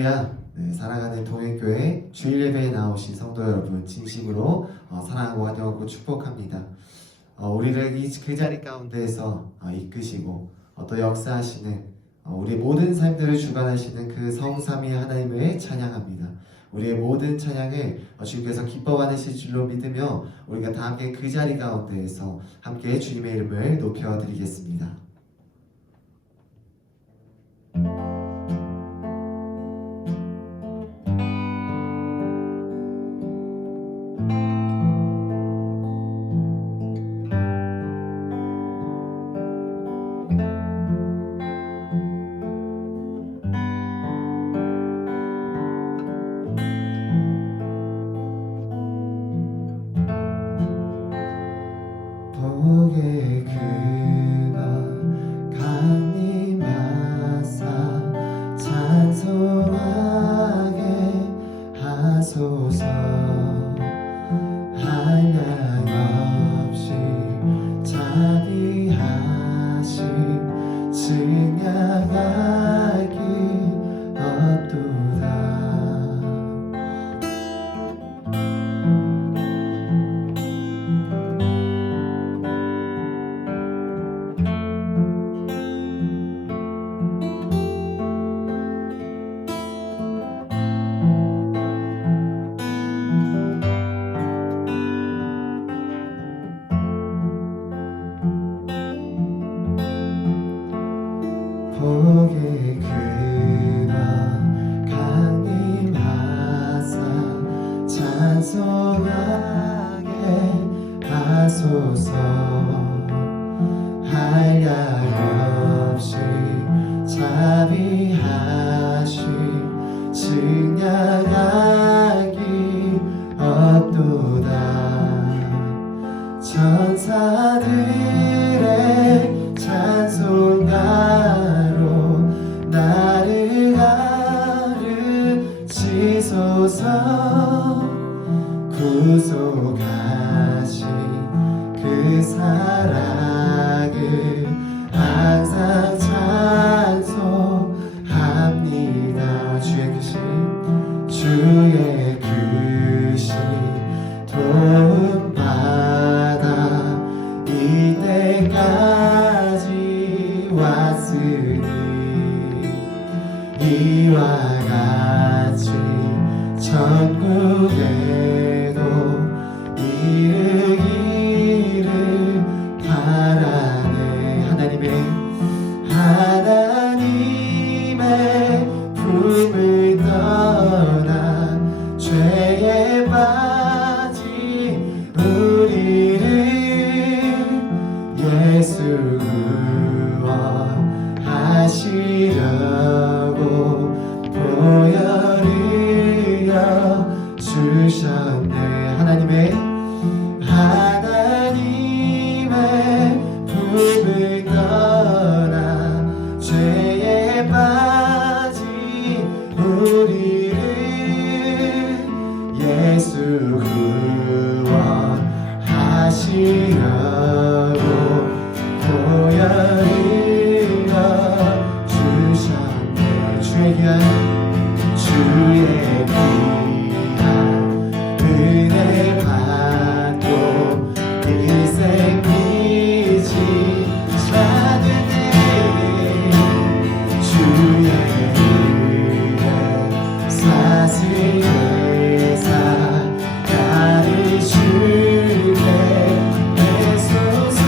할렐루야. 네, 사랑하는 동행교회 주일 예배에 나오신 성도 여러분 진심으로 사랑하고 환영하고 축복합니다. 우리를 그 자리 가운데에서 이끄시고 또 역사하시는 우리의 모든 삶들을 주관하시는 그 성삼위 하나님을 찬양합니다. 우리의 모든 찬양을 주님께서 기뻐 받으실 줄로 믿으며 우리가 다 함께 그 자리 가운데에서 함께 주님의 이름을 높여드리겠습니다. 복의 근원 강림하사 찬송하게 하소서. 한량 없이 자비하심 증량할 길 없도다. 복의 근원 강림하사 찬송하게 하소서. 한량 없이 자비하심 증량할 길 없도다. 천사들의 찬송가로 나를 가르치소서. 구속하신 그 사랑을 항상 찬송합니다. 주의 크신 도움받아 이때까지 왔으니 이와 같이 천국에도 이르기를 바라네. 하나님의 품을 떠나 죄에 빠진 우리를 예수 구원하시려고 보혈이여 주셨네. 하나님의 품을 떠나 죄에 빠진 우리를 예수 구원하시려고 보혈이여 주셨네. 주의 귀한 은혜 받고 인생 빛이 찾으니 주의 은혜 사슬에서 나를 주게 해소서.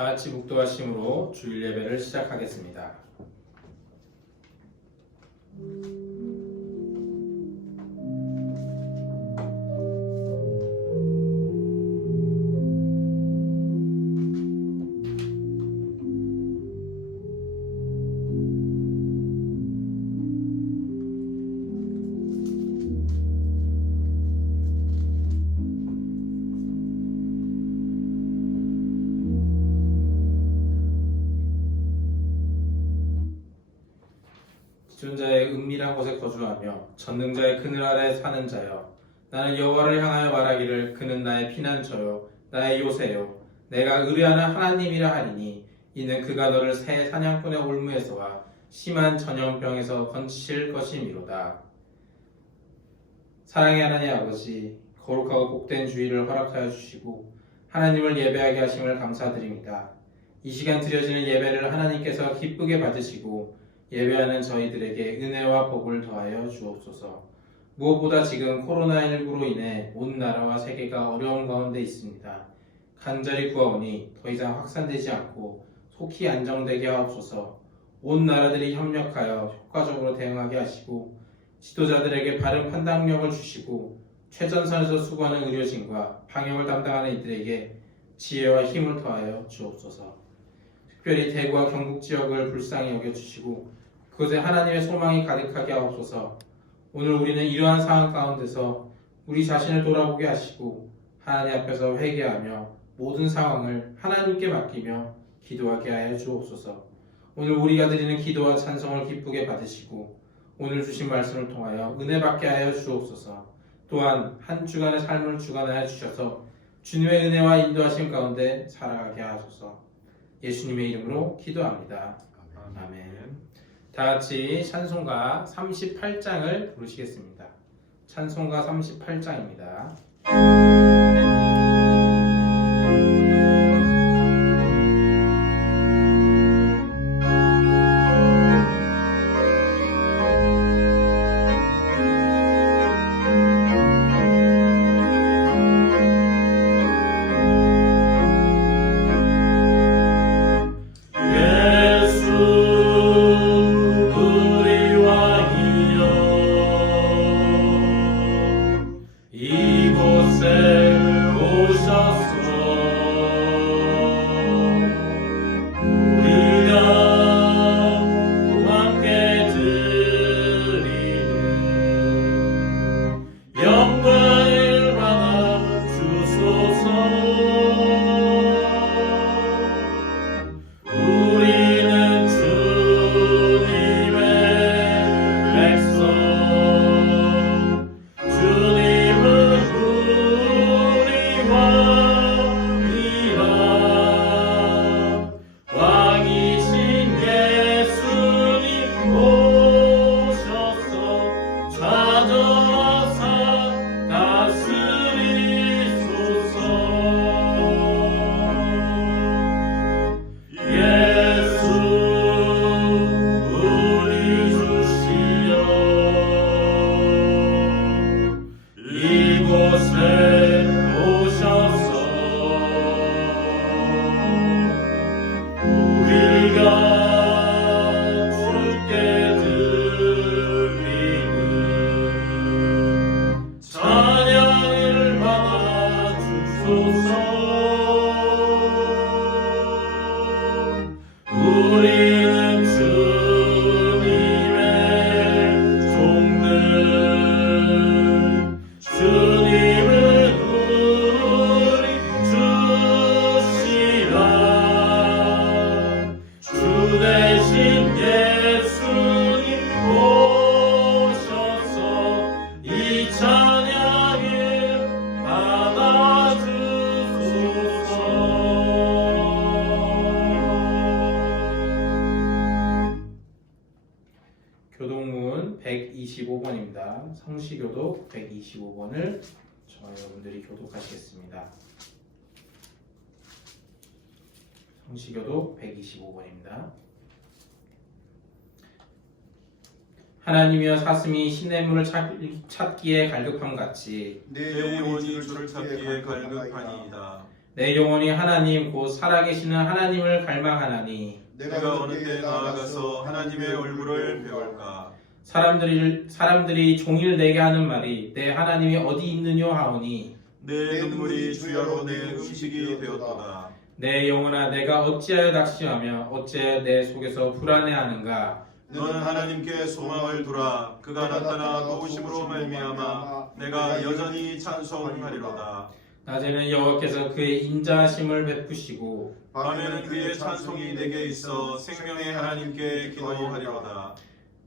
다 같이 묵도하심으로 주일 예배를 시작하겠습니다. 지존자의 은밀한 곳에 거주하며 전능자의 그늘 아래 사는 자여, 나는 여호와를 향하여 말하기를 그는 나의 피난처요 나의 요새요 내가 의뢰하는 하나님이라 하리니 이는 그가 너를 새 사냥꾼의 올무에서와 심한 전염병에서 건지실 것이미로다. 사랑의 하나님 아버지, 거룩하고 복된 주일을 허락하여 주시고 하나님을 예배하게 하심을 감사드립니다. 이 시간 드려지는 예배를 하나님께서 기쁘게 받으시고 예배하는 저희들에게 은혜와 복을 더하여 주옵소서. 무엇보다 지금 코로나19로 인해 온 나라와 세계가 어려운 가운데 있습니다. 간절히 구하오니 더 이상 확산되지 않고 속히 안정되게 하옵소서. 온 나라들이 협력하여 효과적으로 대응하게 하시고 지도자들에게 바른 판단력을 주시고 최전선에서 수고하는 의료진과 방역을 담당하는 이들에게 지혜와 힘을 더하여 주옵소서. 특별히 대구와 경북 지역을 불쌍히 여겨주시고 그곳에 하나님의 소망이 가득하게 하옵소서. 오늘 우리는 이러한 상황 가운데서 우리 자신을 돌아보게 하시고 하나님 앞에서 회개하며 모든 상황을 하나님께 맡기며 기도하게 하여 주옵소서. 오늘 우리가 드리는 기도와 찬송을 기쁘게 받으시고 오늘 주신 말씀을 통하여 은혜 받게 하여 주옵소서. 또한 한 주간의 삶을 주관하여 주셔서 주님의 은혜와 인도하심 가운데 살아가게 하소서. 예수님의 이름으로 기도합니다. 아멘. 다 같이 찬송가 38장을 부르시겠습니다. 찬송가 38장입니다. 교동문 125번입니다. 성시교독 125번을 저와 여러분들이 교독하시겠습니다. 성시교독 125번입니다. 하나님이여 사슴이 시냇물을 찾기에 갈급함 같이 내 영혼이 주를 찾기에 갈급하니이다. 내 영혼이 하나님 곧 살아계시는 하나님을 갈망하나니 내가 어느 때 나아가서 하나님의 얼굴을 배울까? 사람들이 종일 내게 하는 말이 내 하나님이 어디 있느뇨 하오니 내 눈물이 주야로 내 음식이 되었도다. 내 영혼아 내가 어찌하여 낙심하며 어찌하여 내 속에서 불안해하는가. 너는 하나님께 소망을 두라. 그가 나타나 도우심으로 말미암아 내가 여전히 찬송하리로다. 낮에는 여호와께서 그의 인자하심을 베푸시고 밤에는 그의 찬송이 내게 있어 생명의 하나님께 기도하리로다.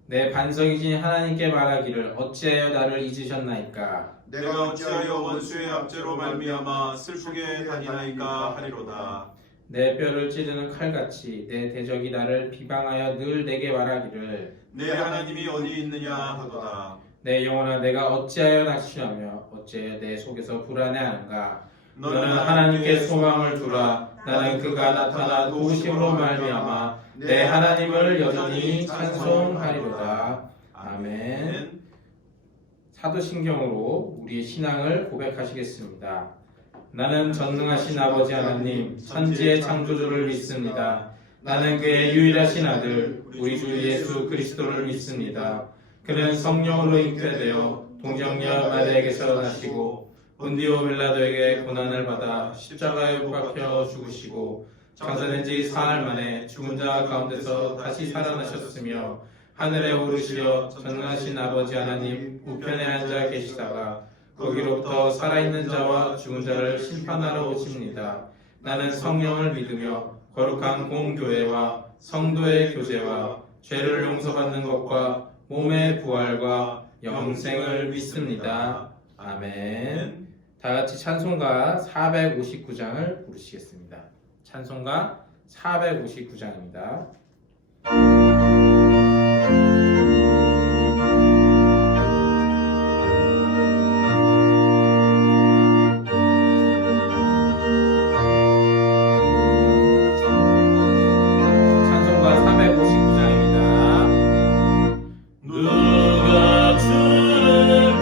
내 반석이신 하나님께 말하기를 어찌하여 나를 잊으셨나이까. 내가 어찌하여 원수의 압제로 말미암아 슬프게 다니나이까 하리로다. 내 뼈를 찌르는 칼같이 내 대적이 나를 비방하여 늘 내게 말하기를 내 하나님이 어디 있느냐 하도다. 내 영혼아 내가 어찌하여 낙심하며 어찌하여 내 속에서 불안해하는가. 너는 하나님께 소망을 두라. 나는 그가 나타나 도우심으로 말미암아 내 하나님을 여전히 찬송하리로다. 아멘. 사도신경으로 우리의 신앙을 고백하시겠습니다. 나는 전능하신 아버지 하나님 천지의 창조주를 믿습니다. 나는 그의 유일하신 아들 우리 주 예수 그리스도를 믿습니다. 그는 성령으로 잉태되어 동정녀 마리아에게서 나시고 본디오 빌라도에게 고난을 받아 십자가에 못 박혀 죽으시고 장사된 지 사흘 만에 죽은 자 가운데서 다시 살아나셨으며 하늘에 오르시어 전능하신 아버지 하나님 우편에 앉아 계시다가 거기로부터 살아있는 자와 죽은 자를 심판하러 오십니다. 나는 성령을 믿으며 거룩한 공교회와 성도의 교제와 죄를 용서받는 것과 몸의 부활과 영생을 믿습니다. 아멘. 다 같이 찬송가 459장을 부르시겠습니다. 찬송가 459장입니다. 누가 죄를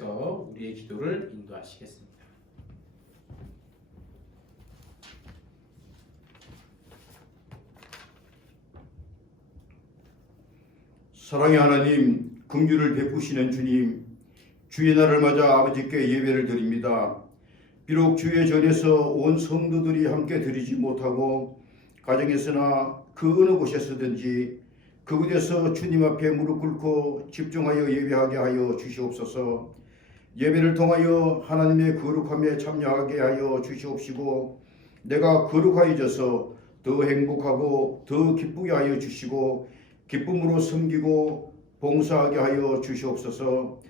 주님께서 우리의 기도를 인도하시겠습니다. 사랑의 하나님, 긍휼을 베푸시는 주님, 주의 날을 맞아 아버지께 예배를 드립니다. 비록 주의 전에서 온 성도들이 함께 드리지 못하고 가정에서나 그 어느 곳에서든지 그곳에서 주님 앞에 무릎 꿇고 집중하여 예배하게 하여 주시옵소서. 예배를 통하여 하나님의 거룩함에 참여하게 하여 주시옵시고 내가 거룩하여져서 더 행복하고 더 기쁘게 하여 주시고 기쁨으로 섬기고 봉사하게 하여 주시옵소서.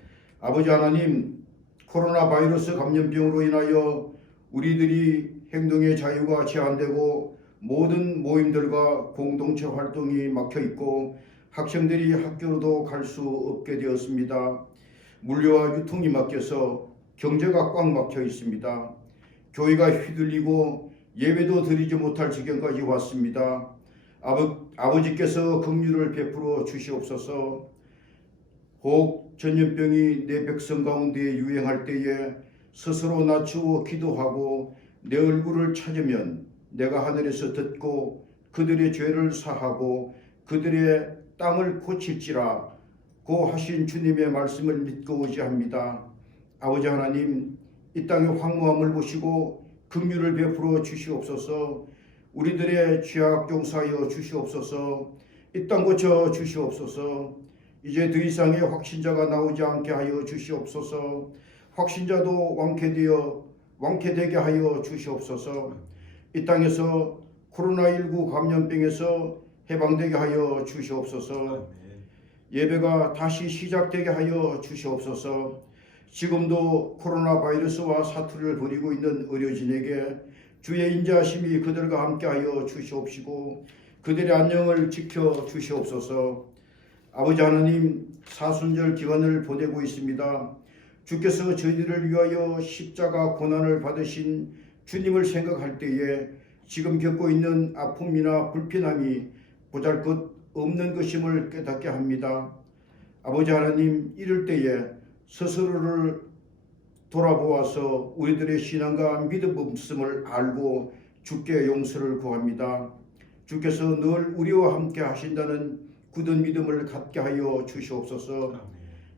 아버지 하나님, 코로나 바이러스 감염병으로 인하여 우리들이 행동의 자유가 제한되고 모든 모임들과 공동체 활동이 막혀 있고 학생들이 학교로도 갈 수 없게 되었습니다. 물류와 유통이 막혀서 경제가 꽉 막혀 있습니다. 교회가 휘둘리고 예배도 드리지 못할 지경까지 왔습니다. 아버지께서 긍휼을 베풀어 주시옵소서. 혹 전염병이 내 백성 가운데 유행할 때에 스스로 낮추어 기도하고 내 얼굴을 찾으면 내가 하늘에서 듣고 그들의 죄를 사하고 그들의 땅을 고칠지라 고 하신 주님의 말씀을 믿고 의지합니다. 아버지 하나님, 이 땅의 황무함을 보시고 긍휼을 베풀어 주시옵소서. 우리들의 죄악 용서하여 주시옵소서. 이 땅 고쳐 주시옵소서. 이제 더 이상의 확신자가 나오지 않게 하여 주시옵소서. 확신자도 왕쾌되게 하여 주시옵소서. 이 땅에서 코로나19 감염병에서 해방되게 하여 주시옵소서. 예배가 다시 시작되게 하여 주시옵소서. 지금도 코로나 바이러스와 사투를 벌이고 있는 의료진에게 주의 인자하심이 그들과 함께하여 주시옵시고 그들의 안녕을 지켜 주시옵소서. 아버지 하나님, 사순절 기간을 보내고 있습니다. 주께서 저희들을 위하여 십자가 고난을 받으신 주님을 생각할 때에 지금 겪고 있는 아픔이나 불편함이 보잘것없는 것임을 깨닫게 합니다. 아버지 하나님, 이럴 때에 스스로를 돌아보아서 우리들의 신앙과 믿음 없음을 알고 주께 용서를 구합니다. 주께서 늘 우리와 함께 하신다는 굳은 믿음을 갖게 하여 주시옵소서.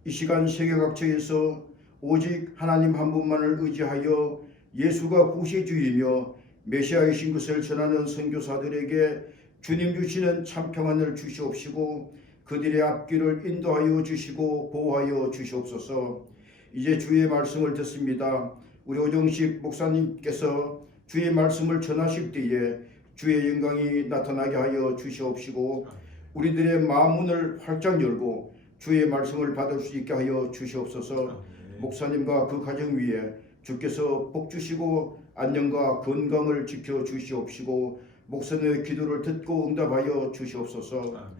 이 시간 세계 각처에서 오직 하나님 한 분만을 의지하여 예수가 구세주이며 메시아이신 것을 전하는 선교사들에게 주님 주시는 참 평안을 주시옵시고 그들의 앞길을 인도하여 주시고 보호하여 주시옵소서. 이제 주의 말씀을 듣습니다. 우리 오정식 목사님께서 주의 말씀을 전하실 때에 주의 영광이 나타나게 하여 주시옵시고 우리들의 마음문을 활짝 열고 주의 말씀을 받을 수 있게 하여 주시옵소서. 목사님과 그 가정 위에 주께서 복 주시고 안녕과 건강을 지켜 주시옵시고 목사님의 기도를 듣고 응답하여 주시옵소서.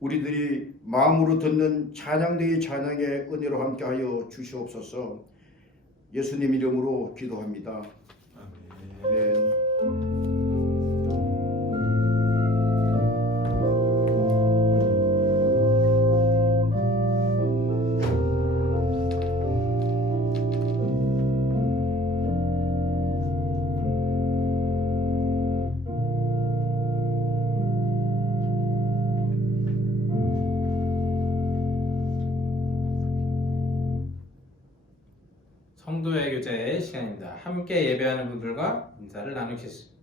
우리들이 마음으로 듣는 찬양대의 찬양의 은혜로 함께하여 주시옵소서. 예수님 이름으로 기도합니다. 아멘. 성도의 교제 시간입니다. 함께 예배하는 분들과 인사를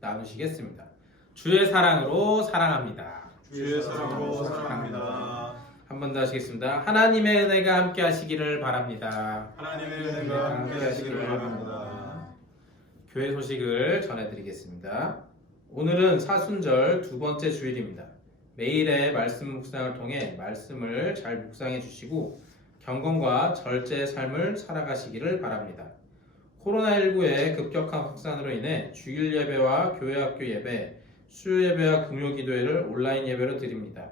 나누시겠습니다. 주의 사랑으로 사랑합니다. 주의 사랑으로 사랑합니다. 한 번 더 하시겠습니다. 하나님의 은혜가 함께 하시기를 바랍니다. 하나님의 은혜가 함께 하시기를 바랍니다. 교회 소식을 전해드리겠습니다. 오늘은 사순절 두 번째 주일입니다. 매일의 말씀 묵상을 통해 말씀을 잘 묵상해 주시고 경건과 절제의 삶을 살아가시기를 바랍니다. 코로나19의 급격한 확산으로 인해 주일 예배와 교회 학교 예배, 수요 예배와 금요 기도회를 온라인 예배로 드립니다.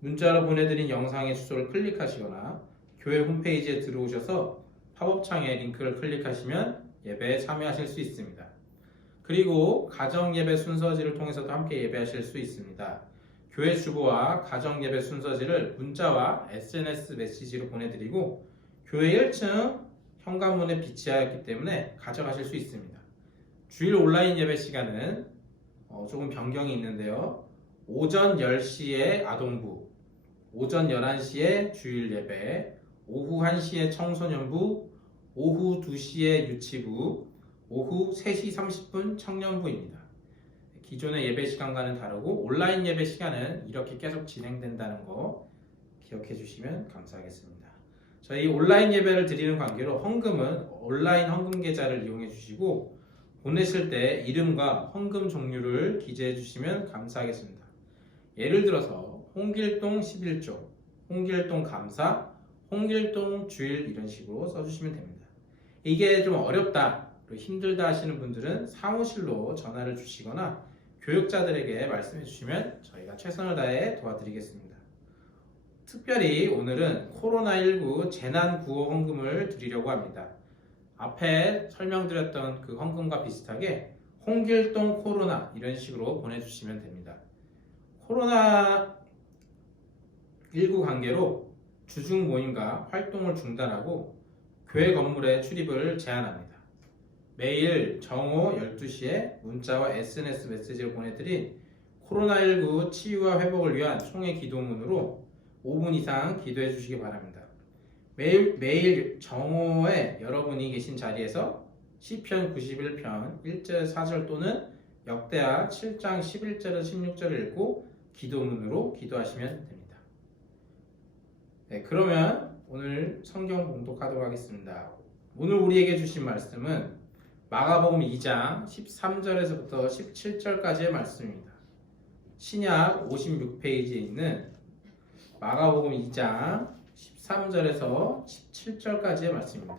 문자로 보내드린 영상의 주소를 클릭하시거나 교회 홈페이지에 들어오셔서 팝업창에 링크를 클릭하시면 예배에 참여하실 수 있습니다. 그리고 가정 예배 순서지를 통해서도 함께 예배하실 수 있습니다. 교회 주보와 가정 예배 순서지를 문자와 SNS 메시지로 보내드리고 교회 1층 현관문에 비치하였기 때문에 가져가실 수 있습니다. 주일 온라인 예배 시간은 조금 변경이 있는데요. 오전 10시에 아동부, 오전 11시에 주일 예배, 오후 1시에 청소년부, 오후 2시에 유치부, 오후 3시 30분 청년부입니다. 기존의 예배 시간과는 다르고 온라인 예배 시간은 이렇게 계속 진행된다는 거 기억해 주시면 감사하겠습니다. 저희 온라인 예배를 드리는 관계로 헌금은 온라인 헌금 계좌를 이용해 주시고 보내실 때 이름과 헌금 종류를 기재해 주시면 감사하겠습니다. 예를 들어서 홍길동 11조, 홍길동 감사, 홍길동 주일 이런 식으로 써주시면 됩니다. 이게 좀 어렵다, 힘들다 하시는 분들은 사무실로 전화를 주시거나 교육자들에게 말씀해 주시면 저희가 최선을 다해 도와드리겠습니다. 특별히 오늘은 코로나19 재난구호 헌금을 드리려고 합니다. 앞에 설명드렸던 그 헌금과 비슷하게 홍길동 코로나 이런 식으로 보내주시면 됩니다. 코로나19 관계로 주중 모임과 활동을 중단하고 교회 건물에 출입을 제한합니다. 매일 정오 12시에 문자와 SNS 메시지를 보내드린 코로나19 치유와 회복을 위한 총회 기도문으로 5분 이상 기도해 주시기 바랍니다. 매일 정오에 여러분이 계신 자리에서 시편 91편 1절 4절 또는 역대하 7장 11절에서 16절을 읽고 기도문으로 기도하시면 됩니다. 네, 그러면 오늘 성경 봉독하도록 하겠습니다. 오늘 우리에게 주신 말씀은 마가복음 2장 13절에서부터 17절까지의 말씀입니다. 신약 56페이지에 있는 마가복음 2장 13절에서 17절까지의 말씀입니다.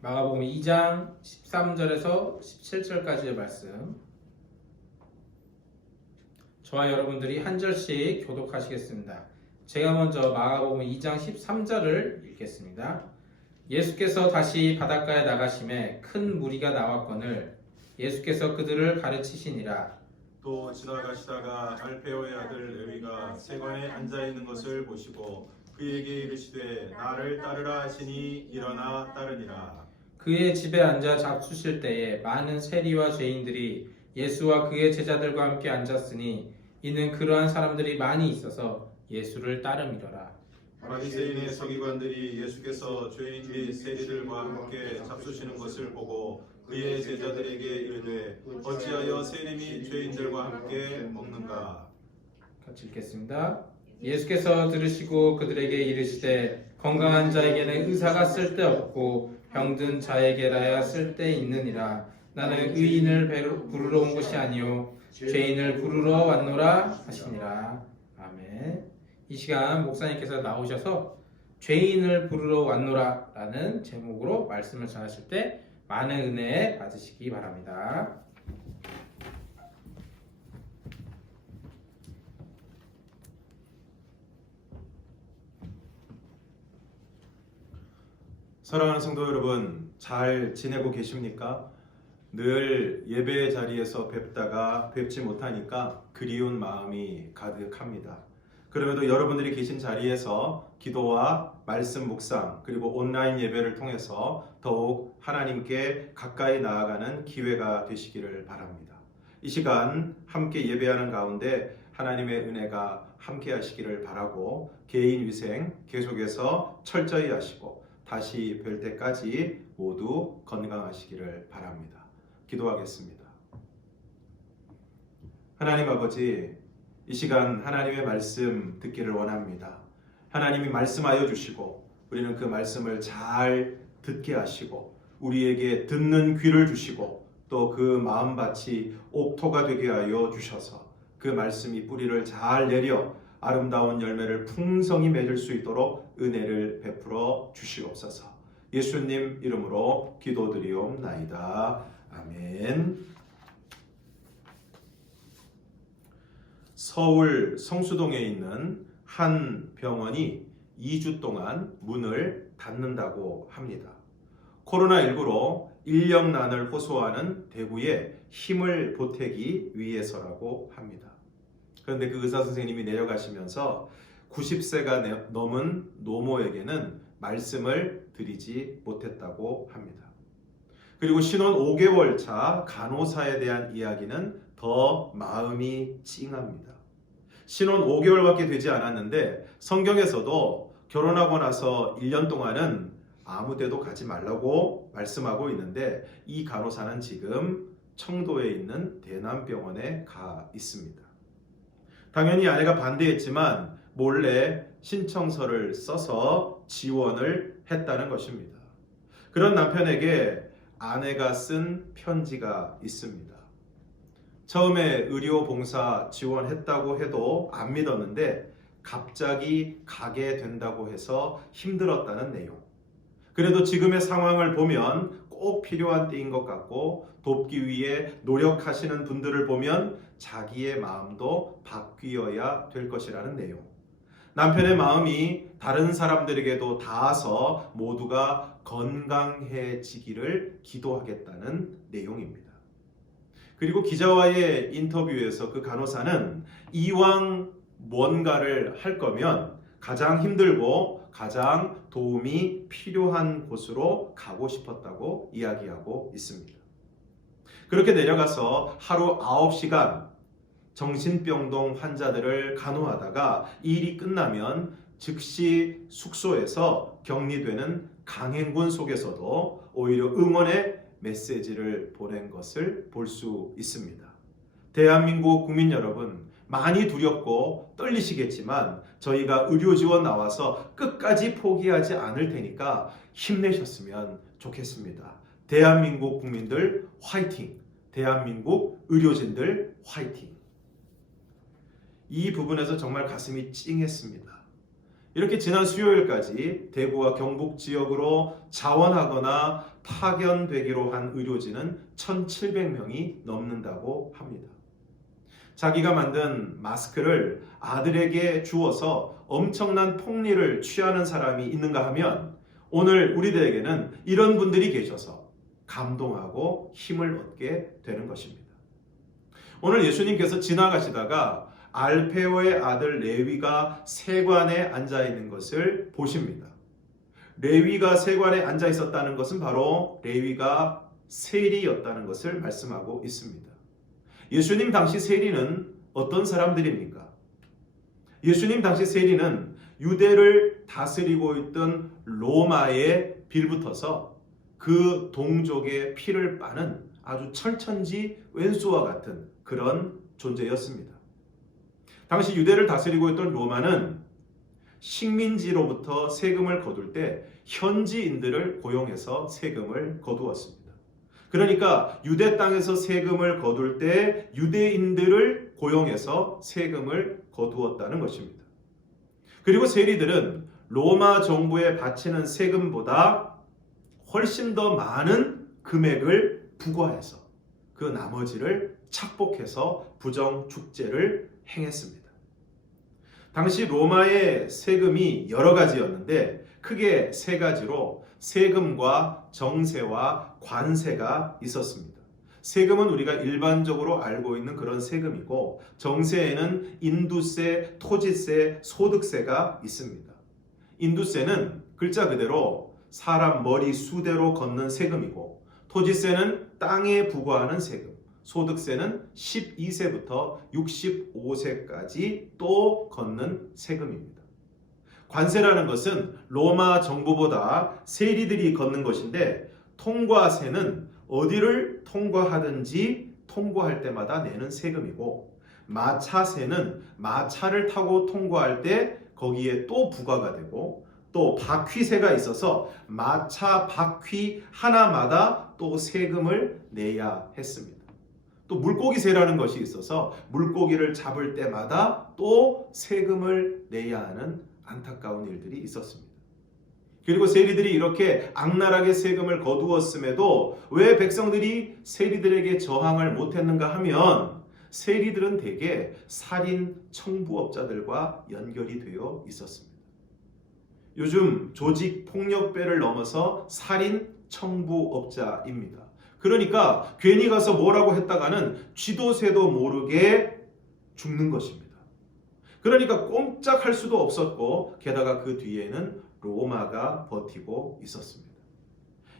마가복음 2장 13절에서 17절까지의 말씀, 저와 여러분들이 한 절씩 교독하시겠습니다. 제가 먼저 마가복음 2장 13절을 읽겠습니다. 예수께서 다시 바닷가에 나가심에 큰 무리가 나왔거늘 예수께서 그들을 가르치시니라. 또 지나가시다가 알페오의 아들 레위가 세관에 앉아 있는 것을 보시고 그에게 이르시되 나를 따르라 하시니 일어나 따르니라. 그의 집에 앉아 잡수실 때에 많은 세리와 죄인들이 예수와 그의 제자들과 함께 앉았으니 이는 그러한 사람들이 많이 있어서 예수를 따름이더라. 바리새인의 서기관들이 예수께서 죄인 및 세리들과 함께 잡수시는 것을 보고 그의 제자들에게 이르되 어찌하여 세리 및 죄인들과 함께 먹는가? 같이 읽겠습니다. 예수께서 들으시고 그들에게 이르시되 건강한 자에게는 의사가 쓸데없고 병든 자에게라야 쓸데있느니라. 나는 의인을 부르러 온 것이 아니요 죄인을 부르러 왔노라 하시니라. 아멘. 이 시간 목사님께서 나오셔서 죄인을 부르러 왔노라 라는 제목으로 말씀을 전하실 때 많은 은혜 받으시기 바랍니다. 사랑하는 성도 여러분, 잘 지내고 계십니까? 늘 예배의 자리에서 뵙다가 뵙지 못하니까 그리운 마음이 가득합니다. 그럼에도 여러분들이 계신 자리에서 기도와 말씀 묵상 그리고 온라인 예배를 통해서 더욱 하나님께 가까이 나아가는 기회가 되시기를 바랍니다. 이 시간 함께 예배하는 가운데 하나님의 은혜가 함께 하시기를 바라고 개인 위생 계속해서 철저히 하시고 다시 뵐 때까지 모두 건강하시기를 바랍니다. 기도하겠습니다. 하나님 아버지, 이 시간 하나님의 말씀 듣기를 원합니다. 하나님이 말씀하여 주시고 우리는 그 말씀을 잘 듣게 하시고 우리에게 듣는 귀를 주시고 또 그 마음밭이 옥토가 되게 하여 주셔서 그 말씀이 뿌리를 잘 내려 아름다운 열매를 풍성히 맺을 수 있도록 은혜를 베풀어 주시옵소서. 예수님 이름으로 기도드리옵나이다. 아멘. 서울 성수동에 있는 한 병원이 2주 동안 문을 닫는다고 합니다. 코로나19로 인력난을 호소하는 대구의 힘을 보태기 위해서라고 합니다. 그런데 그 의사 선생님이 내려가시면서 90세가 넘은 노모에게는 말씀을 드리지 못했다고 합니다. 그리고 신혼 5개월 차 간호사에 대한 이야기는 더 마음이 찡합니다. 신혼 5개월밖에 되지 않았는데 성경에서도 결혼하고 나서 1년 동안은 아무 데도 가지 말라고 말씀하고 있는데 이 간호사는 지금 청도에 있는 대남병원에 가 있습니다. 당연히 아내가 반대했지만 몰래 신청서를 써서 지원을 했다는 것입니다. 그런 남편에게 아내가 쓴 편지가 있습니다. 처음에 의료봉사 지원했다고 해도 안 믿었는데 갑자기 가게 된다고 해서 힘들었다는 내용. 그래도 지금의 상황을 보면 꼭 필요한 때인 것 같고 돕기 위해 노력하시는 분들을 보면 자기의 마음도 바뀌어야 될 것이라는 내용. 남편의 마음이 다른 사람들에게도 닿아서 모두가 건강해지기를 기도하겠다는 내용입니다. 그리고 기자와의 인터뷰에서 그 간호사는 이왕 뭔가를 할 거면 가장 힘들고 가장 도움이 필요한 곳으로 가고 싶었다고 이야기하고 있습니다. 그렇게 내려가서 하루 9시간 정신병동 환자들을 간호하다가 일이 끝나면 즉시 숙소에서 격리되는 강행군 속에서도 오히려 응원의 메시지를 보낸 것을 볼 수 있습니다. 대한민국 국민 여러분, 많이 두렵고 떨리시겠지만 저희가 의료 지원 나와서 끝까지 포기하지 않을 테니까 힘내셨으면 좋겠습니다. 대한민국 국민들 화이팅! 대한민국 의료진들 화이팅! 이 부분에서 정말 가슴이 찡했습니다. 이렇게 지난 수요일까지 대구와 경북 지역으로 자원하거나 파견되기로 한 의료진은 1,700명이 넘는다고 합니다. 자기가 만든 마스크를 아들에게 주어서 엄청난 폭리를 취하는 사람이 있는가 하면 오늘 우리들에게는 이런 분들이 계셔서 감동하고 힘을 얻게 되는 것입니다. 오늘 예수님께서 지나가시다가 알페오의 아들 레위가 세관에 앉아 있는 것을 보십니다. 레위가 세관에 앉아 있었다는 것은 바로 레위가 세리였다는 것을 말씀하고 있습니다. 예수님 당시 세리는 어떤 사람들입니까? 예수님 당시 세리는 유대를 다스리고 있던 로마에 빌붙어서 그 동족의 피를 빠는 아주 철천지 왼수와 같은 그런 존재였습니다. 당시 유대를 다스리고 있던 로마는 식민지로부터 세금을 거둘 때 현지인들을 고용해서 세금을 거두었습니다. 그러니까 유대 땅에서 세금을 거둘 때 유대인들을 고용해서 세금을 거두었다는 것입니다. 그리고 세리들은 로마 정부에 바치는 세금보다 훨씬 더 많은 금액을 부과해서 그 나머지를 착복해서 부정축제를 행했습니다. 당시 로마의 세금이 여러 가지였는데 크게 세 가지로 세금과 정세와 관세가 있었습니다. 세금은 우리가 일반적으로 알고 있는 그런 세금이고 정세에는 인두세, 토지세, 소득세가 있습니다. 인두세는 글자 그대로 사람 머리 수대로 걷는 세금이고 토지세는 땅에 부과하는 세금, 소득세는 12세부터 65세까지 또 걷는 세금입니다. 관세라는 것은 로마 정부보다 세리들이 걷는 것인데 통과세는 어디를 통과하든지 통과할 때마다 내는 세금이고 마차세는 마차를 타고 통과할 때 거기에 또 부과가 되고 또 바퀴세가 있어서 마차 바퀴 하나마다 또 세금을 내야 했습니다. 또 물고기세라는 것이 있어서 물고기를 잡을 때마다 또 세금을 내야 하는 안타까운 일들이 있었습니다. 그리고 세리들이 이렇게 악랄하게 세금을 거두었음에도 왜 백성들이 세리들에게 저항을 못했는가 하면 세리들은 대개 살인 청부업자들과 연결이 되어 있었습니다. 요즘 조직 폭력배를 넘어서 살인 청부업자입니다. 그러니까 괜히 가서 뭐라고 했다가는 쥐도 새도 모르게 죽는 것입니다. 그러니까 꼼짝할 수도 없었고 게다가 그 뒤에는 로마가 버티고 있었습니다.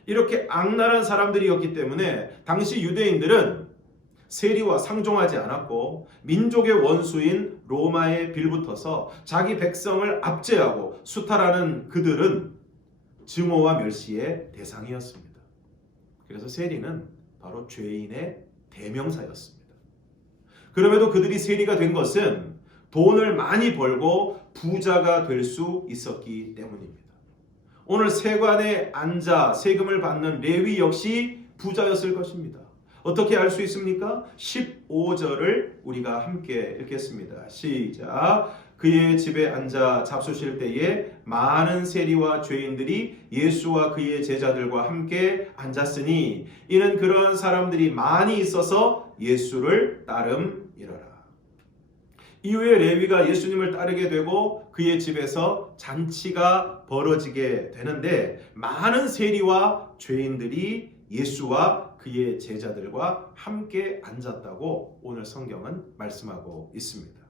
이렇게 악랄한 사람들이었기 때문에 당시 유대인들은 세리와 상종하지 않았고 민족의 원수인 로마에 빌붙어서 자기 백성을 압제하고 수탈하는 그들은 증오와 멸시의 대상이었습니다. 그래서 세리는 바로 죄인의 대명사였습니다. 그럼에도 그들이 세리가 된 것은 돈을 많이 벌고 부자가 될 수 있었기 때문입니다. 오늘 세관에 앉아 세금을 받는 레위 역시 부자였을 것입니다. 어떻게 알 수 있습니까? 15절을 우리가 함께 읽겠습니다. 시작. 그의 집에 앉아 잡수실 때에 많은 세리와 죄인들이 예수와 그의 제자들과 함께 앉았으니 이는 그런 사람들이 많이 있어서 예수를 따름이러라. 이후에 레위가 예수님을 따르게 되고 그의 집에서 잔치가 벌어지게 되는데 많은 세리와 죄인들이 예수와 그의 제자들과 함께 앉았다고 오늘 성경은 말씀하고 있습니다.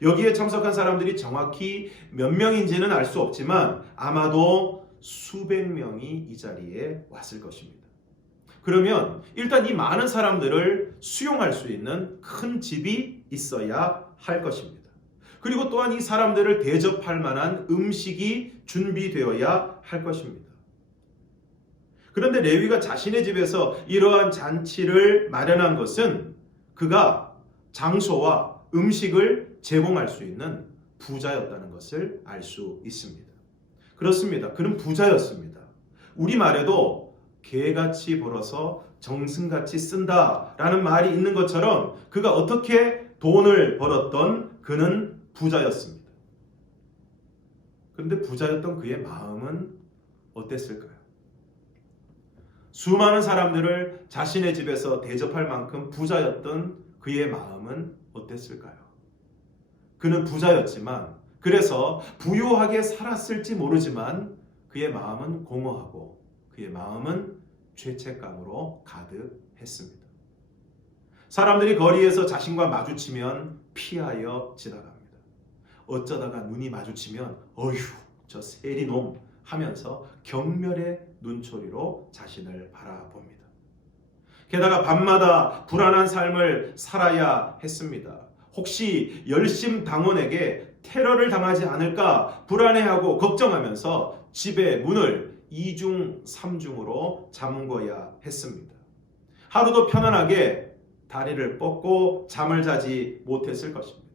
여기에 참석한 사람들이 정확히 몇 명인지는 알 수 없지만 아마도 수백 명이 이 자리에 왔을 것입니다. 그러면 일단 이 많은 사람들을 수용할 수 있는 큰 집이 있어야 할 것입니다. 그리고 또한 이 사람들을 대접할 만한 음식이 준비되어야 할 것입니다. 그런데 레위가 자신의 집에서 이러한 잔치를 마련한 것은 그가 장소와 음식을 제공할 수 있는 부자였다는 것을 알 수 있습니다. 그렇습니다. 그는 부자였습니다. 우리말에도 개같이 벌어서 정승같이 쓴다라는 말이 있는 것처럼 그가 어떻게 돈을 벌었던 그는 부자였습니다. 그런데 부자였던 그의 마음은 어땠을까요? 수많은 사람들을 자신의 집에서 대접할 만큼 부자였던 그의 마음은 어땠을까요? 그는 부자였지만 그래서 부유하게 살았을지 모르지만 그의 마음은 공허하고 그의 마음은 죄책감으로 가득했습니다. 사람들이 거리에서 자신과 마주치면 피하여 지나갑니다. 어쩌다가 눈이 마주치면 어휴 저 세리놈 하면서 경멸의 눈초리로 자신을 바라봅니다. 게다가 밤마다 불안한 삶을 살아야 했습니다. 혹시 열심당원에게 테러를 당하지 않을까 불안해하고 걱정하면서 집의 문을 2중 3중으로 잠궈야 했습니다. 하루도 편안하게 다리를 뻗고 잠을 자지 못했을 것입니다.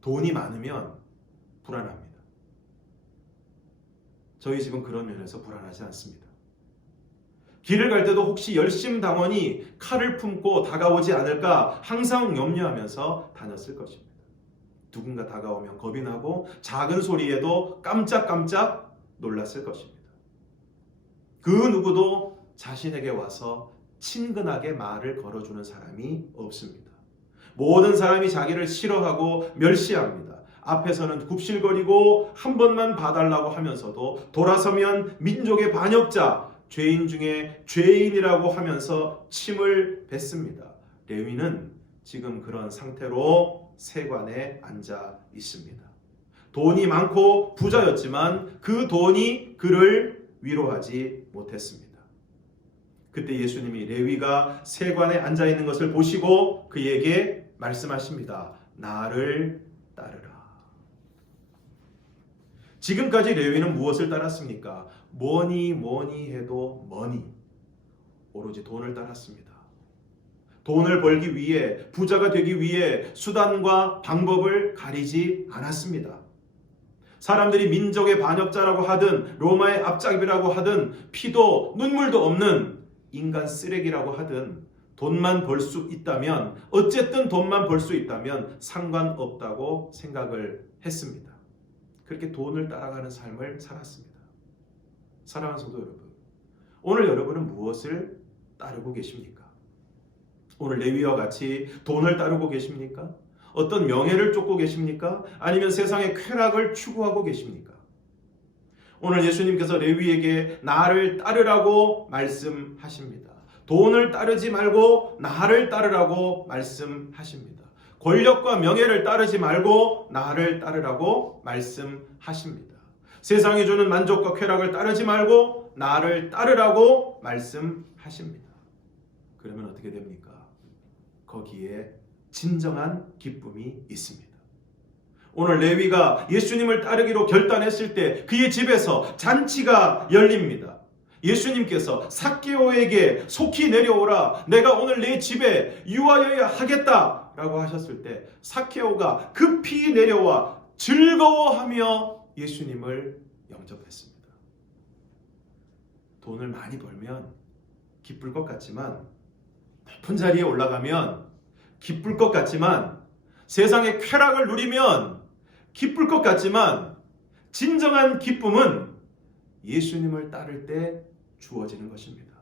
돈이 많으면 불안합니다. 저희 집은 그런 면에서 불안하지 않습니다. 길을 갈 때도 혹시 열심당원이 칼을 품고 다가오지 않을까 항상 염려하면서 다녔을 것입니다. 누군가 다가오면 겁이 나고 작은 소리에도 깜짝깜짝 놀랐을 것입니다. 그 누구도 자신에게 와서 친근하게 말을 걸어주는 사람이 없습니다. 모든 사람이 자기를 싫어하고 멸시합니다. 앞에서는 굽실거리고 한 번만 봐달라고 하면서도 돌아서면 민족의 반역자, 죄인 중에 죄인이라고 하면서 침을 뱉습니다. 레위는 지금 그런 상태로 세관에 앉아 있습니다. 돈이 많고 부자였지만 그 돈이 그를 위로하지 못했습니다. 그때 예수님이 레위가 세관에 앉아 있는 것을 보시고 그에게 말씀하십니다. 나를 따르라. 지금까지 레위는 무엇을 따랐습니까? 뭐니 해도 머니. 오로지 돈을 따랐습니다. 돈을 벌기 위해, 부자가 되기 위해 수단과 방법을 가리지 않았습니다. 사람들이 민족의 반역자라고 하든 로마의 앞잡이라고 하든 피도 눈물도 없는 인간 쓰레기라고 하든 돈만 벌 수 있다면 어쨌든 돈만 벌 수 있다면 상관없다고 생각을 했습니다. 그렇게 돈을 따라가는 삶을 살았습니다. 사랑하는 성도 여러분, 오늘 여러분은 무엇을 따르고 계십니까? 오늘 레위와 같이 돈을 따르고 계십니까? 어떤 명예를 쫓고 계십니까? 아니면 세상의 쾌락을 추구하고 계십니까? 오늘 예수님께서 레위에게 나를 따르라고 말씀하십니다. 돈을 따르지 말고 나를 따르라고 말씀하십니다. 권력과 명예를 따르지 말고 나를 따르라고 말씀하십니다. 세상이 주는 만족과 쾌락을 따르지 말고 나를 따르라고 말씀하십니다. 그러면 어떻게 됩니까? 거기에 진정한 기쁨이 있습니다. 오늘 레위가 예수님을 따르기로 결단했을 때 그의 집에서 잔치가 열립니다. 예수님께서 삭개오에게 속히 내려오라, 내가 오늘 내 집에 유하여야 하겠다 라고 하셨을 때 삭개오가 급히 내려와 즐거워하며 예수님을 영접했습니다. 돈을 많이 벌면 기쁠 것 같지만, 높은 자리에 올라가면 기쁠 것 같지만, 세상의 쾌락을 누리면 기쁠 것 같지만, 진정한 기쁨은 예수님을 따를 때 주어지는 것입니다.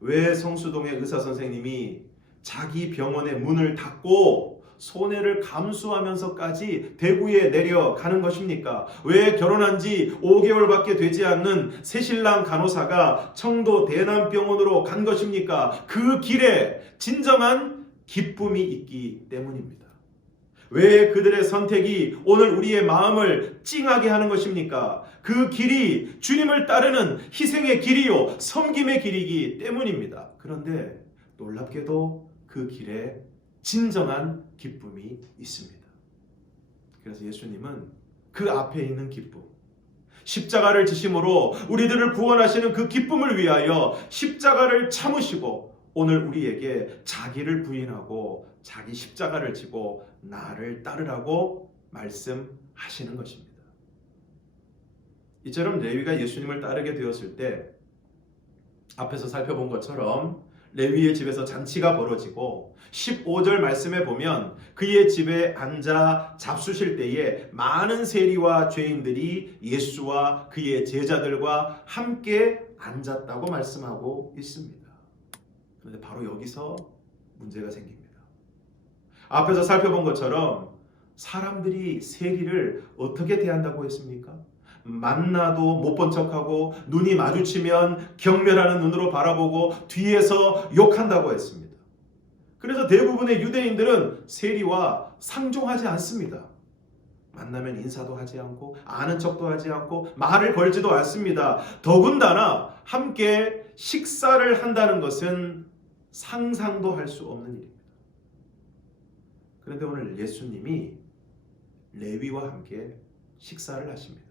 왜 성수동의 의사 선생님이 자기 병원의 문을 닫고 손해를 감수하면서까지 대구에 내려가는 것입니까? 왜 결혼한 지 5개월밖에 되지 않는 새신랑 간호사가 청도 대남병원으로 간 것입니까? 그 길에 진정한 기쁨이 있기 때문입니다. 왜 그들의 선택이 오늘 우리의 마음을 찡하게 하는 것입니까? 그 길이 주님을 따르는 희생의 길이요, 섬김의 길이기 때문입니다. 그런데 놀랍게도 그 길에 진정한 기쁨이 있습니다. 그래서 예수님은 그 앞에 있는 기쁨, 십자가를 지심으로 우리들을 구원하시는 그 기쁨을 위하여 십자가를 참으시고 오늘 우리에게 자기를 부인하고 자기 십자가를 지고 나를 따르라고 말씀하시는 것입니다. 이처럼 레위가 예수님을 따르게 되었을 때 앞에서 살펴본 것처럼 레위의 집에서 잔치가 벌어지고 15절 말씀에 보면 그의 집에 앉아 잡수실 때에 많은 세리와 죄인들이 예수와 그의 제자들과 함께 앉았다고 말씀하고 있습니다. 그런데 바로 여기서 문제가 생깁니다. 앞에서 살펴본 것처럼 사람들이 세리를 어떻게 대한다고 했습니까? 만나도 못 본 척하고 눈이 마주치면 경멸하는 눈으로 바라보고 뒤에서 욕한다고 했습니다. 그래서 대부분의 유대인들은 세리와 상종하지 않습니다. 만나면 인사도 하지 않고 아는 척도 하지 않고 말을 걸지도 않습니다. 더군다나 함께 식사를 한다는 것은 상상도 할 수 없는 일입니다. 그런데 오늘 예수님이 레위와 함께 식사를 하십니다.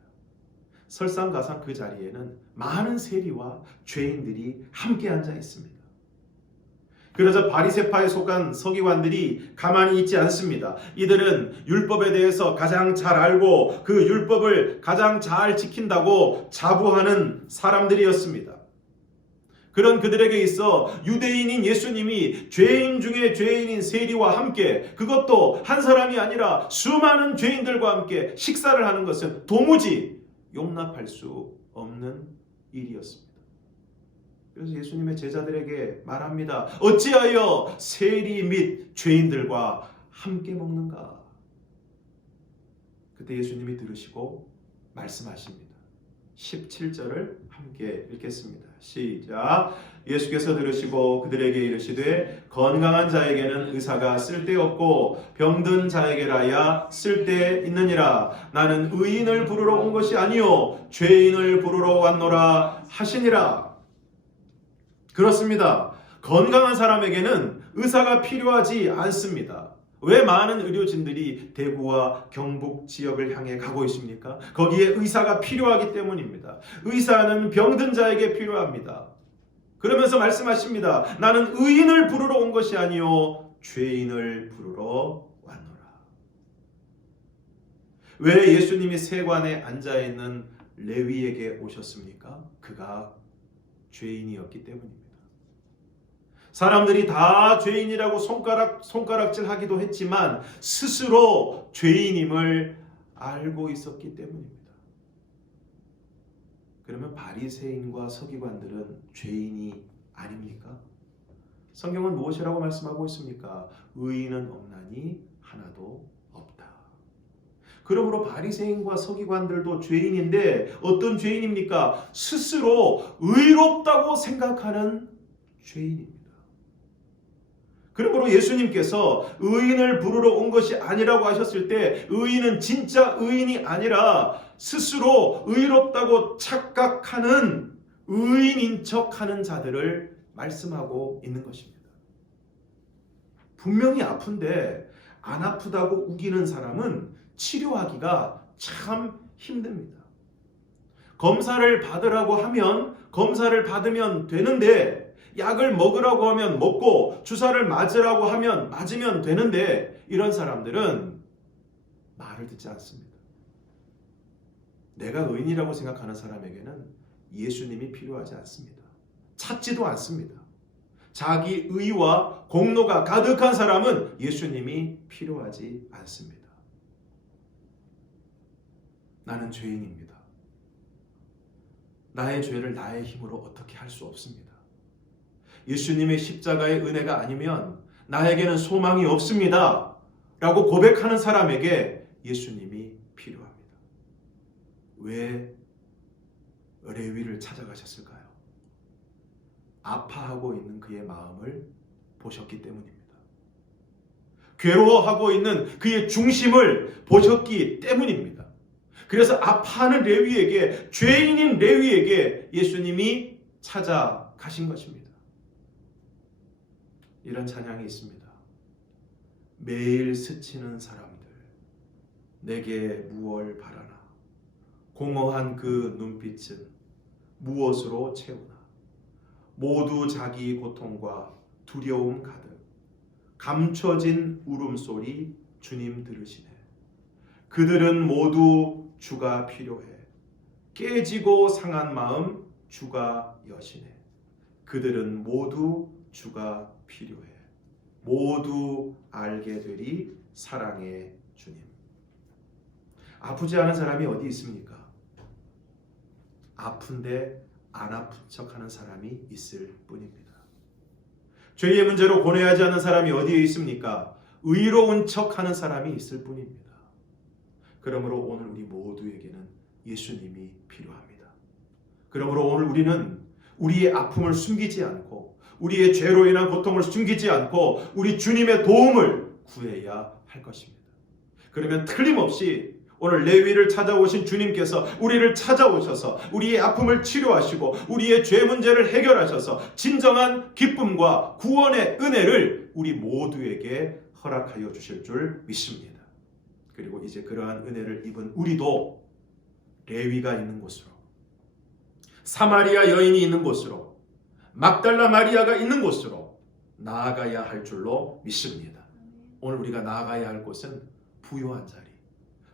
설상가상 그 자리에는 많은 세리와 죄인들이 함께 앉아 있습니다. 그래서 바리새파에 속한 서기관들이 가만히 있지 않습니다. 이들은 율법에 대해서 가장 잘 알고 그 율법을 가장 잘 지킨다고 자부하는 사람들이었습니다. 그런 그들에게 있어 유대인인 예수님이 죄인 중에 죄인인 세리와 함께, 그것도 한 사람이 아니라 수많은 죄인들과 함께 식사를 하는 것은 도무지 용납할 수 없는 일이었습니다. 그래서 예수님의 제자들에게 말합니다. 어찌하여 세리 및 죄인들과 함께 먹는가? 그때 예수님이 들으시고 말씀하십니다. 17절을 함께 읽겠습니다. 시작. 예수께서 들으시고 그들에게 이르시되 건강한 자에게는 의사가 쓸데없고 병든 자에게라야 쓸데있느니라. 나는 의인을 부르러 온 것이 아니요 죄인을 부르러 왔노라 하시니라. 그렇습니다. 건강한 사람에게는 의사가 필요하지 않습니다. 왜 많은 의료진들이 대구와 경북 지역을 향해 가고 있습니까? 거기에 의사가 필요하기 때문입니다. 의사는 병든 자에게 필요합니다. 그러면서 말씀하십니다. 나는 의인을 부르러 온 것이 아니요 죄인을 부르러 왔노라. 왜 예수님이 세관에 앉아있는 레위에게 오셨습니까? 그가 죄인이었기 때문입니다. 사람들이 다 죄인이라고 손가락질 하기도 했지만 스스로 죄인임을 알고 있었기 때문입니다. 그러면 바리새인과 서기관들은 죄인이 아닙니까? 성경은 무엇이라고 말씀하고 있습니까? 의인은 없나니 하나도 없다. 그러므로 바리새인과 서기관들도 죄인인데 어떤 죄인입니까? 스스로 의롭다고 생각하는 죄인입니다. 그러므로 예수님께서 의인을 부르러 온 것이 아니라고 하셨을 때 의인은 진짜 의인이 아니라 스스로 의롭다고 착각하는 의인인 척하는 자들을 말씀하고 있는 것입니다. 분명히 아픈데 안 아프다고 우기는 사람은 치료하기가 참 힘듭니다. 검사를 받으라고 하면 검사를 받으면 되는데 약을 먹으라고 하면 먹고 주사를 맞으라고 하면 맞으면 되는데 이런 사람들은 말을 듣지 않습니다. 내가 의인이라고 생각하는 사람에게는 예수님이 필요하지 않습니다. 찾지도 않습니다. 자기 의와 공로가 가득한 사람은 예수님이 필요하지 않습니다. 나는 죄인입니다. 나의 죄를 나의 힘으로 어떻게 할 수 없습니다. 예수님의 십자가의 은혜가 아니면 나에게는 소망이 없습니다. 라고 고백하는 사람에게 예수님이 필요합니다. 왜 레위를 찾아가셨을까요? 아파하고 있는 그의 마음을 보셨기 때문입니다. 괴로워하고 있는 그의 중심을 보셨기 때문입니다. 그래서 아파하는 레위에게, 죄인인 레위에게 예수님이 찾아가신 것입니다. 이런 찬양이 있습니다. 매일 스치는 사람들, 내게 무얼 바라나? 공허한 그 눈빛은 무엇으로 채우나? 모두 자기 고통과 두려움 가득, 감춰진 울음소리 주님 들으시네. 그들은 모두 주가 필요해. 깨지고 상한 마음 주가 여시네. 그들은 모두 주가 필요해. 모두 알게 되리 사랑의 주님. 아프지 않은 사람이 어디 있습니까? 아픈데 안 아픈 척하는 사람이 있을 뿐입니다. 죄의 문제로 고뇌하지 않는 사람이 어디에 있습니까? 의로운 척하는 사람이 있을 뿐입니다. 그러므로 오늘 우리 모두에게는 예수님이 필요합니다. 그러므로 오늘 우리는 우리의 아픔을 숨기지 않고 우리의 죄로 인한 고통을 숨기지 않고 우리 주님의 도움을 구해야 할 것입니다. 그러면 틀림없이 오늘 레위를 찾아오신 주님께서 우리를 찾아오셔서 우리의 아픔을 치료하시고 우리의 죄 문제를 해결하셔서 진정한 기쁨과 구원의 은혜를 우리 모두에게 허락하여 주실 줄 믿습니다. 그리고 이제 그러한 은혜를 입은 우리도 레위가 있는 곳으로, 사마리아 여인이 있는 곳으로, 막달라 마리아가 있는 곳으로 나아가야 할 줄로 믿습니다. 오늘 우리가 나아가야 할 곳은 부요한 자리,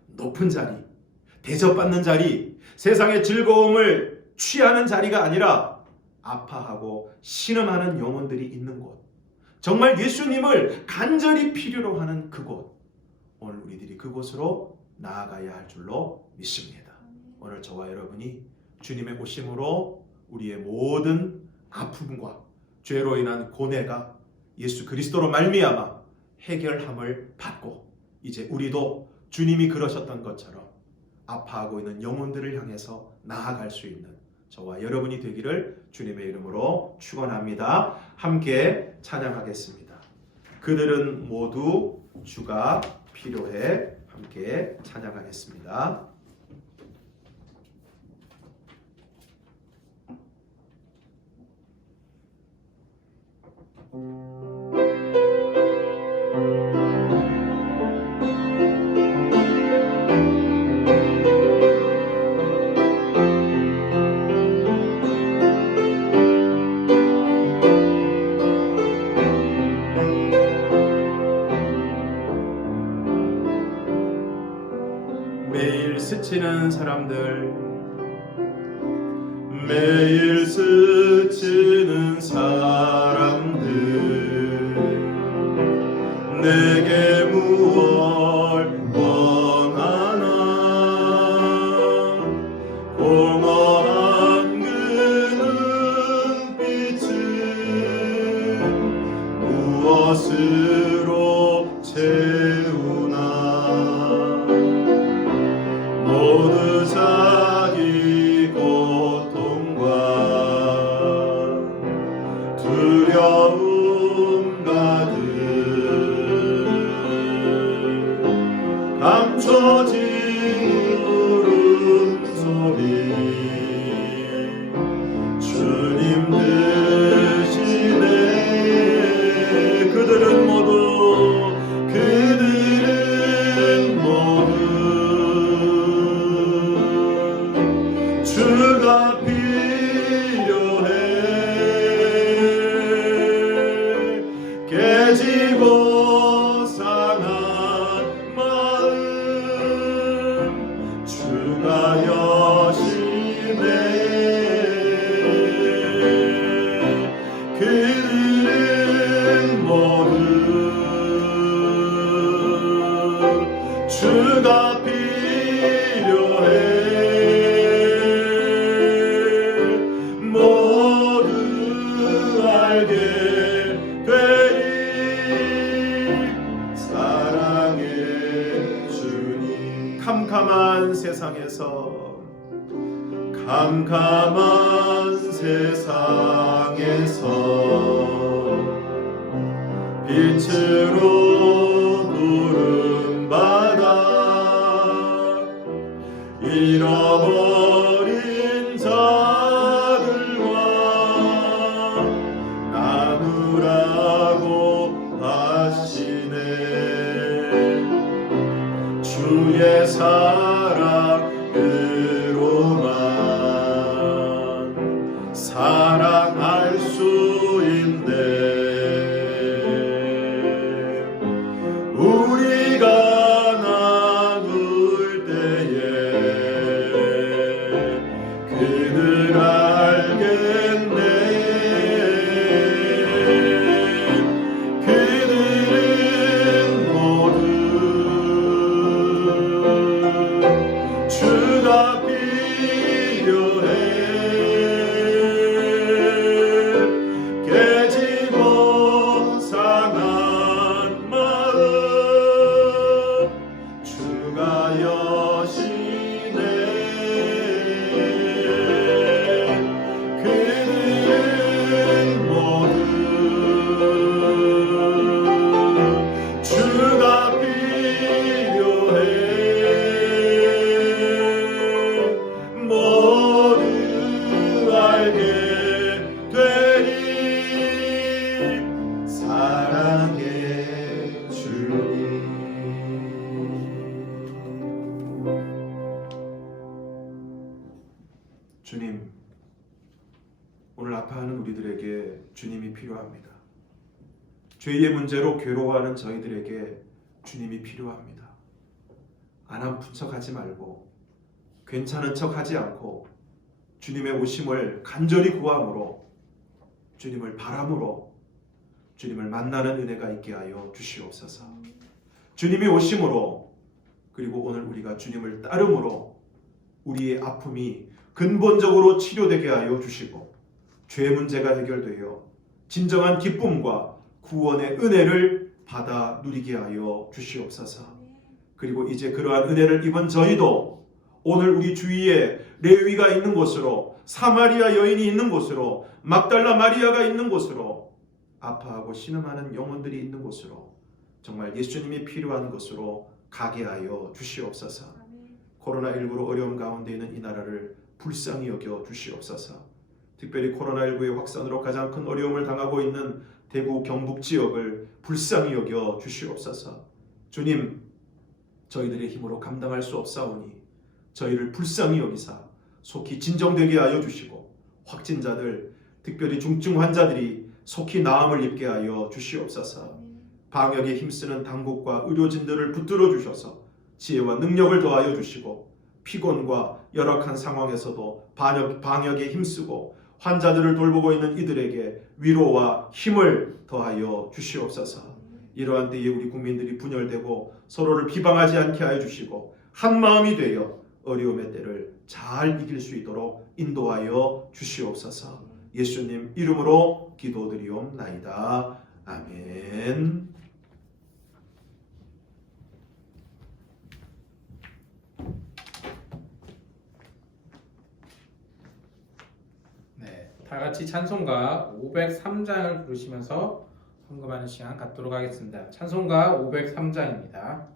높은 자리, 대접받는 자리, 세상의 즐거움을 취하는 자리가 아니라 아파하고 신음하는 영혼들이 있는 곳, 정말 예수님을 간절히 필요로 하는 그곳, 오늘 우리들이 그곳으로 나아가야 할 줄로 믿습니다. 오늘 저와 여러분이 주님의 오심으로 우리의 모든 아픔과 죄로 인한 고뇌가 예수 그리스도로 말미암아 해결함을 받고 이제 우리도 주님이 그러셨던 것처럼 아파하고 있는 영혼들을 향해서 나아갈 수 있는 저와 여러분이 되기를 주님의 이름으로 축원합니다. 함께 찬양하겠습니다. 그들은 모두 주가 필요해. 함께 찬양하겠습니다. 매일 스치는 사람들, 매일 스치는 사람들, 내게 무얼 원하나? 공허한 그 눈빛은 무엇으로 채우나? 모두 자기 고통과 울음소리 주님 드시네. 그들은 모두 주가 필요해. 깨지고 상한 마음 주가 여시네. 그들은 모두 주가 필요해. 모두 알게 되리 사랑의 주님. 캄캄한 세상에서 빛으로 부른 바다 잃어버린 자들과 나누라고 하시네. 주의 사랑으로만 사랑할 수 있네. 우리가 나눌 때에 그들 알겠네. 그들은 모두 주가 필요해. 깨지고 상한 마음 주가 여시네. 그들은 모두 주가 필요해. 모두 알게 되리 사랑의 주님. 주님, 오늘 아파하는 우리들에게 주님이 필요합니다. 죄의 문제로 괴로워하는 저희들에게 주님이 필요합니다. 안 아픈 척하지 말고 괜찮은 척하지 않고 주님의 오심을 간절히 구함으로 주님을 바람으로 주님을 만나는 은혜가 있게 하여 주시옵소서. 주님이 오심으로 그리고 오늘 우리가 주님을 따름으로 우리의 아픔이 근본적으로 치료되게 하여 주시고 죄 문제가 해결되어 진정한 기쁨과 구원의 은혜를 받아 누리게 하여 주시옵소서. 그리고 이제 그러한 은혜를 입은 저희도 오늘 우리 주위에 레위가 있는 곳으로, 사마리아 여인이 있는 곳으로, 막달라 마리아가 있는 곳으로, 아파하고 신음하는 영혼들이 있는 곳으로 정말 예수님이 필요한 곳으로 가게 하여 주시옵소서. 코로나19로 어려움 가운데 있는 이 나라를 불쌍히 여겨 주시옵소서. 특별히 코로나19의 확산으로 가장 큰 어려움을 당하고 있는 대구 경북 지역을 불쌍히 여겨 주시옵소서. 주님, 저희들의 힘으로 감당할 수 없사오니 저희를 불쌍히 여기사 속히 진정되게 하여 주시고 확진자들, 특별히 중증 환자들이 속히 나음을 입게 하여 주시옵소서. 방역에 힘쓰는 당국과 의료진들을 붙들어 주셔서 지혜와 능력을 더하여 주시고 피곤과 열악한 상황에서도 방역에 힘쓰고 환자들을 돌보고 있는 이들에게 위로와 힘을 더하여 주시옵소서. 이러한 때에 우리 국민들이 분열되고 서로를 비방하지 않게 하여 주시고 한 마음이 되어 어려움의 때를 잘 이길 수 있도록 인도하여 주시옵소서. 예수님 이름으로 기도드리옵나이다. 아멘. 네, 다 같이 찬송가 503장을 부르시면서 헌금하는 시간 갖도록 하겠습니다. 찬송가 503장입니다.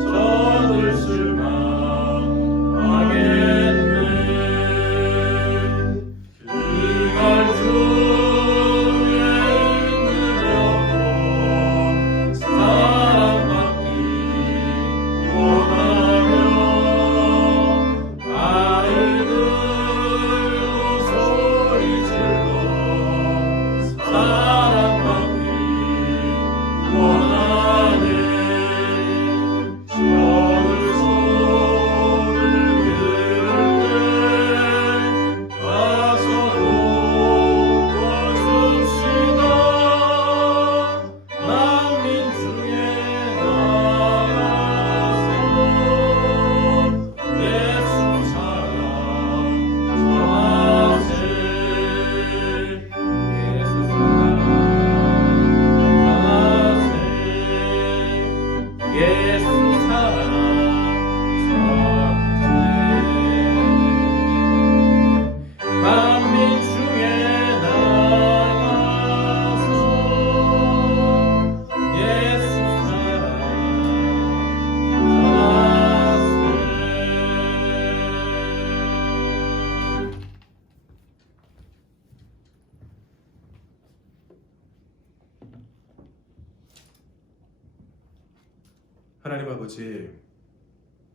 저들 실망하겠네. 이걸 주의 있느냐고 사랑받기 원하며 아이들도 소리질러 사랑받기 원하네. 저들 소리를 들을 때 와서 도와줍시다. 난민 중에 나가서 예수 사랑 전하세. 예수 사랑 전하세. 예수 사랑 전하세. 만민 중에 나가서 예수 사랑 전하세. 하나님 아버지,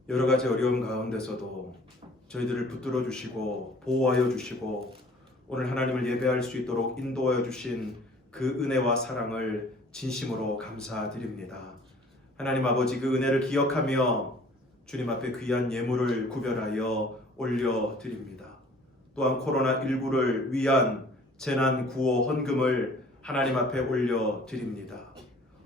여러 가지 어려움 가운데서도 저희들을 붙들어 주시고 보호하여 주시고 오늘 하나님을 예배할 수 있도록 인도하여 주신 그 은혜와 사랑을 진심으로 감사드립니다. 하나님 아버지, 그 은혜를 기억하며 주님 앞에 귀한 예물을 구별하여 올려드립니다. 또한 코로나19를 위한 재난 구호 헌금을 하나님 앞에 올려드립니다.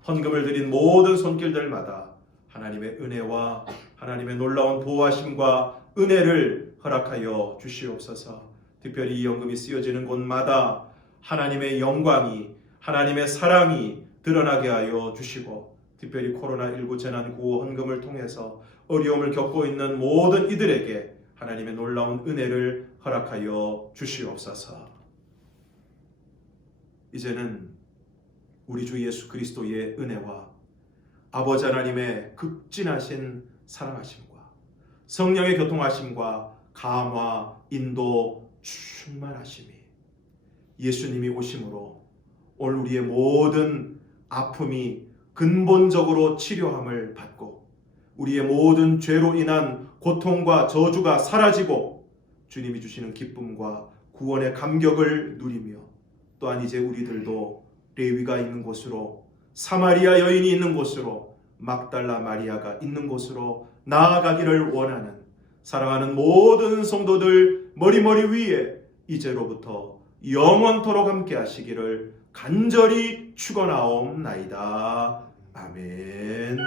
헌금을 드린 모든 손길들마다 하나님의 은혜와 하나님의 놀라운 보호하심과 은혜를 허락하여 주시옵소서. 특별히 이 헌금이 쓰여지는 곳마다 하나님의 영광이, 하나님의 사랑이 드러나게 하여 주시고, 특별히 코로나19 재난구호 헌금을 통해서 어려움을 겪고 있는 모든 이들에게 하나님의 놀라운 은혜를 허락하여 주시옵소서. 이제는 우리 주 예수 그리스도의 은혜와 아버지 하나님의 극진하신 사랑하심과 성령의 교통하심과 감화, 인도, 충만하심이 예수님이 오심으로 오늘 우리의 모든 아픔이 근본적으로 치료함을 받고 우리의 모든 죄로 인한 고통과 저주가 사라지고 주님이 주시는 기쁨과 구원의 감격을 누리며, 또한 이제 우리들도 레위가 있는 곳으로, 사마리아 여인이 있는 곳으로, 막달라 마리아가 있는 곳으로 나아가기를 원하는 사랑하는 모든 성도들 머리머리 위에 이제로부터 영원토록 함께 하시기를 간절히 축원하옵나이다. 아멘.